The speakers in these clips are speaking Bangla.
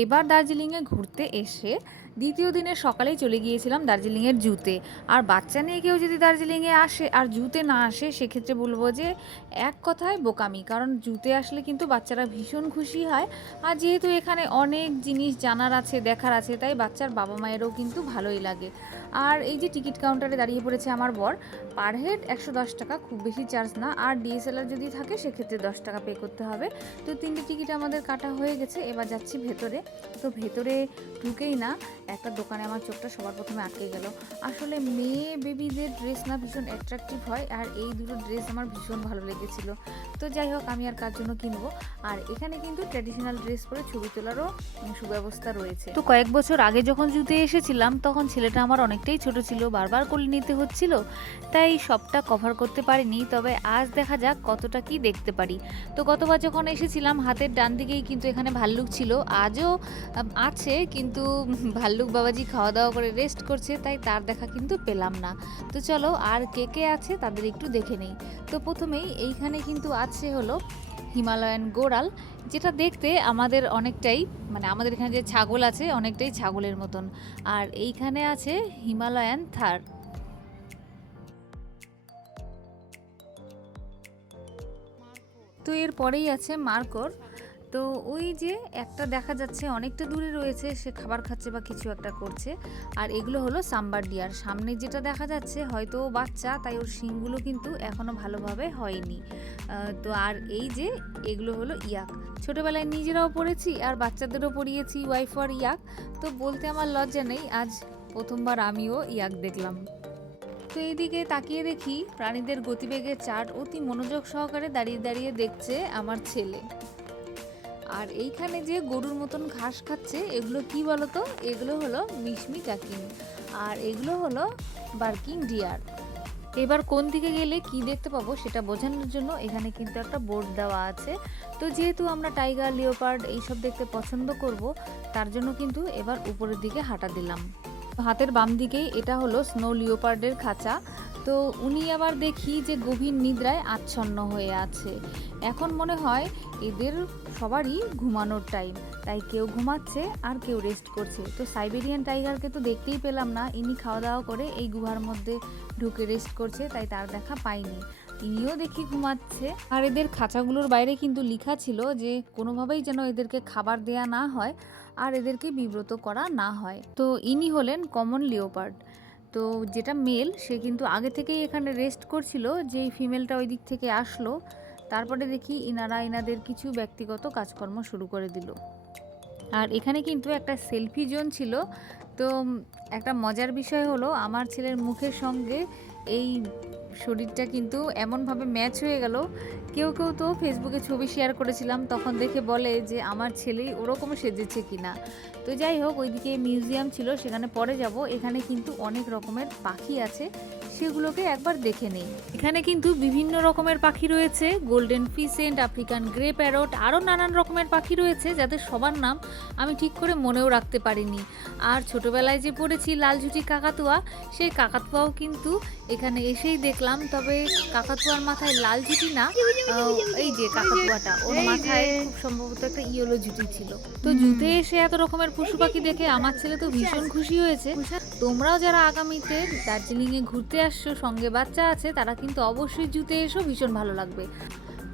এবার দার্জিলিংয়ে ঘুরতে এসে দ্বিতীয় দিনের সকালেই চলে গিয়েছিলাম দার্জিলিংয়ের জুতে। আর বাচ্চা নিয়ে কেউ যদি দার্জিলিংয়ে আসে আর জুতে না আসে, সেক্ষেত্রে বলবো যে এক কথায় বোকামি। কারণ জুতে আসলে কিন্তু বাচ্চারা ভীষণ খুশি হয়। আর যেহেতু এখানে অনেক জিনিস জানার আছে, দেখার আছে, তাই বাচ্চার বাবা মায়েরও কিন্তু ভালোই লাগে। আর এই যে টিকিট কাউন্টারে দাঁড়িয়ে পড়েছে আমার বর। পার হেড 110 টাকা, খুব বেশি চার্জ না। আর ডিএসএলআর যদি থাকে সেক্ষেত্রে 10 টাকা পে করতে হবে। তো 3টে টিকিট আমাদের কাটা হয়ে গেছে। এবার যাচ্ছি ভেতরে। তো ভেতরে ঢুকেই না একটা দোকানে আমার চোখটা সবার প্রথমে আটকে গেল। আসলে মেয়ে বেবিদের ড্রেস না ভীষণ অ্যাট্রাকটিভ হয়, আর এই দুটো ড্রেস আমার ভীষণ ভালো লেগেছিল। তো যাই হোক, আমি আর কার জন্য কিনবো। আর এখানে কিন্তু ট্র্যাডিশনাল ড্রেস পরে ছবি তোলারও সুব্যবস্থা রয়েছে। তো কয়েক বছর আগে যখন জুতে এসেছিলাম তখন ছেলেটা আমার অনেকটাই ছোট ছিল, বারবার কোলে নিতে হচ্ছিল, তাই সবটা কভার করতে পারিনি। তবে আজ দেখা যাক কতটা কি দেখতে পারি। তো গতবার যখন এসেছিলাম হাতের ডান দিকেই কিন্তু এখানে ভাল্লুক ছিল, আজও আছে, কিন্তু ভাল্লুক বাবাজি খাওয়া দাওয়া করে রেস্ট করছে, তাই তার দেখা কিন্তু পেলাম না। তো চলো আর কে কে আছে তাদের একটু দেখে নেই। তো প্রথমেই এইখানে কিন্তু আছে হলো হিমালয়ান গোরাল, যেটা দেখতে আমাদের অনেকটাই, মানে আমাদের এখানে যে ছাগল আছে অনেকটাই ছাগলের মতন। আর এইখানে আছে হিমালয়ান থার। তো এরপরেই আছে মার্কর। তো ওই যে একটা দেখা যাচ্ছে অনেকটা দূরে রয়েছে, সে খাবার খাচ্ছে বা কিছু একটা করছে। আর এগুলো হলো সাম্বার ডিয়ার। সামনে যেটা দেখা যাচ্ছে হয়তো বাচ্চা, তাই ওর শিংগুলো কিন্তু এখনো ভালোভাবে হয়নি। তো আর এই যে এগুলো হলো ইয়াক। ছোটবেলায় নিজেরাও পড়েছি আর বাচ্চাদেরও পড়িয়েছি ওয়াইফ আর ইয়াক। তো বলতে আমার লজ্জা নেই, আজ প্রথমবার আমিও ইয়াক দেখলাম। তো এইদিকে তাকিয়ে দেখি প্রাণীদের গতিবেগের চার্ট অতি মনোযোগ সহকারে দাঁড়িয়ে দাঁড়িয়ে দেখছে আমার ছেলে। আর এইখানে যে গরুর মতন ঘাস খাচ্ছে, এগুলো কি বলতো? এগুলো হলো মিশমি কাকিং, আর এগুলো হলো বার্কিং ডিয়ার। এবার কোন দিকে গেলে কি দেখতে পাবো সেটা বোঝানোর জন্য এখানে কিন্তু একটা বোর্ড দেওয়া আছে। তো যেহেতু আমরা টাইগার, লিওপার্ড এইসব দেখতে পছন্দ করব, তার জন্য কিন্তু এবার উপরের দিকে হাঁটা দিলাম। হাতের বাম দিকেই এটা হলো স্নো লিওপার্ডের খাঁচা। তো উনি আবার দেখি যে গভীর নিদ্রায় আচ্ছন্ন হয়ে আছে। এখন মনে হয় এদের সবারই ঘুমানোর টাইম, তাই কেউ ঘুমাচ্ছে আর কেউ রেস্ট করছে। তো সাইবেরিয়ান টাইগারকে তো দেখতেই পেলাম না, ইনি খাওয়া দাওয়া করে এই গুহার মধ্যে ঢুকে রেস্ট করছে, তাই তার দেখা পাইনি। ইনিও দেখি ঘুমাচ্ছে। আর এদের খাঁচাগুলোর বাইরে কিন্তু লেখা ছিল যে কোনোভাবেই যেন এদেরকে খাবার দেয়া না হয় আর এদেরকে বিব্রত করা না হয়। তো ইনি হলেন কমন লিওপার্ড। তো যেটা মেল, সে কিন্তু আগে থেকেই এখানে রেস্ট করছিল, যেই ফিমেলটা ওই দিক থেকে আসলো তারপরে দেখি ইনারা ইনাদের কিছু ব্যক্তিগত কাজকর্ম শুরু করে দিল। আর এখানে কিন্তু একটা সেলফি জোন ছিল। তো একটা মজার বিষয় হলো আমার ছেলের মুখের সঙ্গে এই শরীরটা কিন্তু এমনভাবে ম্যাচ হয়ে গেল। কেউ কেউ তো ফেসবুকে ছবি শেয়ার করেছিলাম, তখন দেখে বলে যে আমার ছেলেই ওরকম সেজেছে কিনা। তো যাই হোক, ওইদিকে মিউজিয়াম ছিল, সেখানে পরে যাব। এখানে কিন্তু অনেক রকমের পাখি আছে, সেগুলোকে একবার দেখে নেই। এখানে কিন্তু বিভিন্ন রকমের পাখি রয়েছে, গোল্ডেন ফিসেন্ট, আফ্রিকান গ্রে প্যারট, আরও নানান রকমের পাখি রয়েছে যাদের সবার নাম আমি ঠিক করে মনেও রাখতে পারিনি। আর ছোটবেলায় যে পড়েছি লালঝুটি কাকাতুয়া, সেই কাকাতুয়াও কিন্তু এখানে এসেই দেখলাম। তবে কাকাতুয়ার মাথায় লাল ঝুটি না, এই যে কাকাতুয়াটা, ওর মাথায় খুব সম্ভবত একটা ইয়েলো ঝুটি ছিল। তো জুতে এসে এত রকমের পশু পাখি দেখে আমার ছেলে তো ভীষণ খুশি হয়েছে। তোমরাও যারা আগামীতে দার্জিলিংয়ে ঘুরতে আসছো, সঙ্গে বাচ্চা আছে, তারা কিন্তু অবশ্যই জুতে এসো, ভীষণ ভালো লাগবে।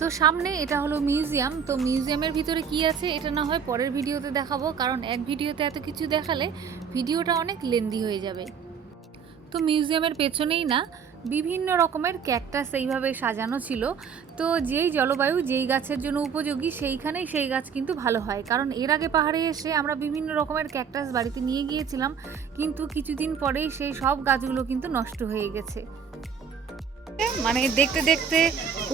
তো সামনে এটা হলো মিউজিয়াম। তো মিউজিয়ামের ভিতরে কি আছে এটা না হয় পরের ভিডিওতে দেখাবো, কারণ এক ভিডিওতে এত কিছু দেখালে ভিডিওটা অনেক লেন্দি হয়ে যাবে। তো মিউজিয়ামের পেছনেই না বিভিন্ন রকমের ক্যাকটাস এইভাবে সাজানো ছিল। তো যেই জলবায়ু যেই গাছের জন্য উপযোগী সেইখানেই সেই গাছ কিন্তু ভালো হয়। কারণ এর আগে পাহাড়ে এসে আমরা বিভিন্ন রকমের ক্যাকটাস বাড়িতে নিয়ে গিয়েছিলাম, কিন্তু কিছুদিন পরেই সেই সব গাছগুলো কিন্তু নষ্ট হয়ে গেছে। মানে দেখতে দেখতে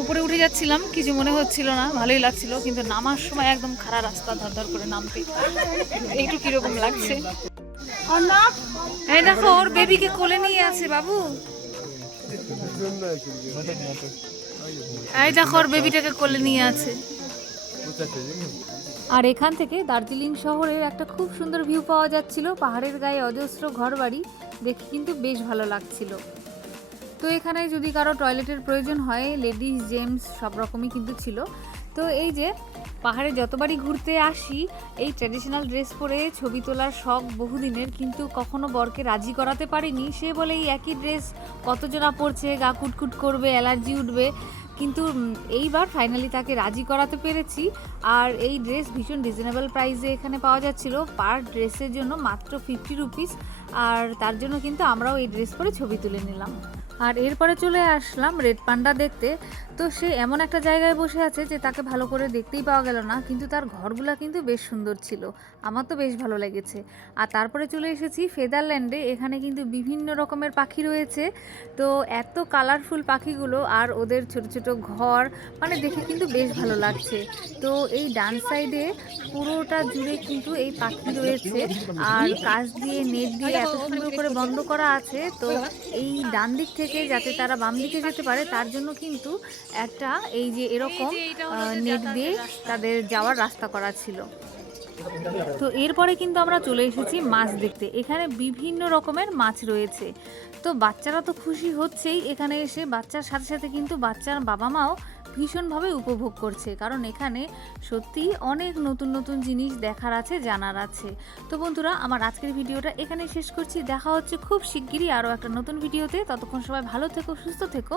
উপরে উঠে যাচ্ছিলাম, কিছু মনে হচ্ছিল না, ভালোই লাগছিল, কিন্তু নামার সময় একদম খাড়া রাস্তা, ধর করে নামতে একটু কিরকম লাগছে। এই দেখো ওর বেবিকে কোলে নিয়ে আছে বাবু। এই দেখো ওর বেবিটাকে কোলে নিয়ে আছে। আর এখান থেকে দার্জিলিং শহরের একটা খুব সুন্দর ভিউ পাওয়া যাচ্ছিল। পাহাড়ের গায়ে অজস্র ঘরবাড়ি দেখে কিন্তু বেশ ভালো লাগছিল। তো এখানে যদি কারো টয়লেটের প্রয়োজন হয়, লেডিস জেন্টস সব রকমই কিন্তু ছিল। তো এই যে পাহাড়ে যতবারই ঘুরতে আসি এই ট্র্যাডিশনাল ড্রেস পরে ছবি তোলার শখ বহুদিনের, কিন্তু কখনো বরকে রাজি করাতে পারিনি। সে বলে এই একই ড্রেস কতজনা পরছে, গা কুটকুট করবে, অ্যালার্জি উঠবে। কিন্তু এইবার ফাইনালি তাকে রাজি করাতে পেরেছি। আর এই ড্রেস ভীষণ রিজনেবল প্রাইসে এখানে পাওয়া যাচ্ছিল, পার ড্রেসের জন্য মাত্র 50 রুপিস। আর তার জন্য কিন্তু আমরাও এই ড্রেস পরে ছবি তুলে নিলাম। আর এরপরে চলে আসলাম রেড পান্ডা দেখতে। তো সে এমন একটা জায়গায় বসে আছে যে তাকে ভালো করে দেখতেই পাওয়া গেল না, কিন্তু তার ঘরগুলা কিন্তু বেশ সুন্দর ছিল, আমার তো বেশ ভালো লেগেছে। আর তারপরে চলে এসেছি ফেদারল্যান্ডে। এখানে কিন্তু বিভিন্ন রকমের পাখি রয়েছে। তো এত কালারফুল পাখিগুলো আর ওদের ছোট ছোট ঘর, মানে দেখে কিন্তু বেশ ভালো লাগছে। তো এই ডান সাইডে পুরোটা জুড়ে কিন্তু এই পাখি রয়েছে, আর কাঁচ দিয়ে নেট দিয়ে এত সুন্দর করে বন্ধ করা আছে। তো এই ডান দিক থেকে যাতে তারা বাম দিকে যেতে পারে তার জন্য কিন্তু একটা এই যে এরকম নেট দিয়ে তাদের যাওয়ার রাস্তা করা ছিল। তো এরপরে কিন্তু আমরা চলে এসেছি মাছ দেখতে। এখানে বিভিন্ন রকমের মাছ রয়েছে। তো বাচ্চারা তো খুশি হচ্ছেই এখানে এসে, বাচ্চার সাথে সাথে কিন্তু বাচ্চার বাবা মাও ভীষণভাবে উপভোগ করছে, কারণ এখানে সত্যি অনেক নতুন নতুন জিনিস দেখার আছে, জানার আছে। তো বন্ধুরা, আমার আজকের ভিডিওটা এখানেই শেষ করছি। দেখা হচ্ছে খুব শিগগিরই আরও একটা নতুন ভিডিওতে। ততক্ষণ সবাই ভালো থেকো, সুস্থ থেকো।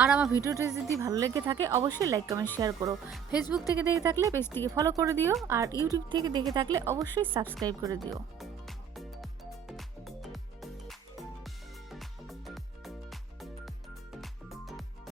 আর আমার ভিডিওটা যদি ভালো লেগে থাকে অবশ্যই লাইক কমেন্ট শেয়ার করো। ফেসবুক থেকে দেখে থাকলে পেজটিকে ফলো করে দিও, আর ইউটিউব থেকে দেখে থাকলে অবশ্যই সাবস্ক্রাইব করে দিও।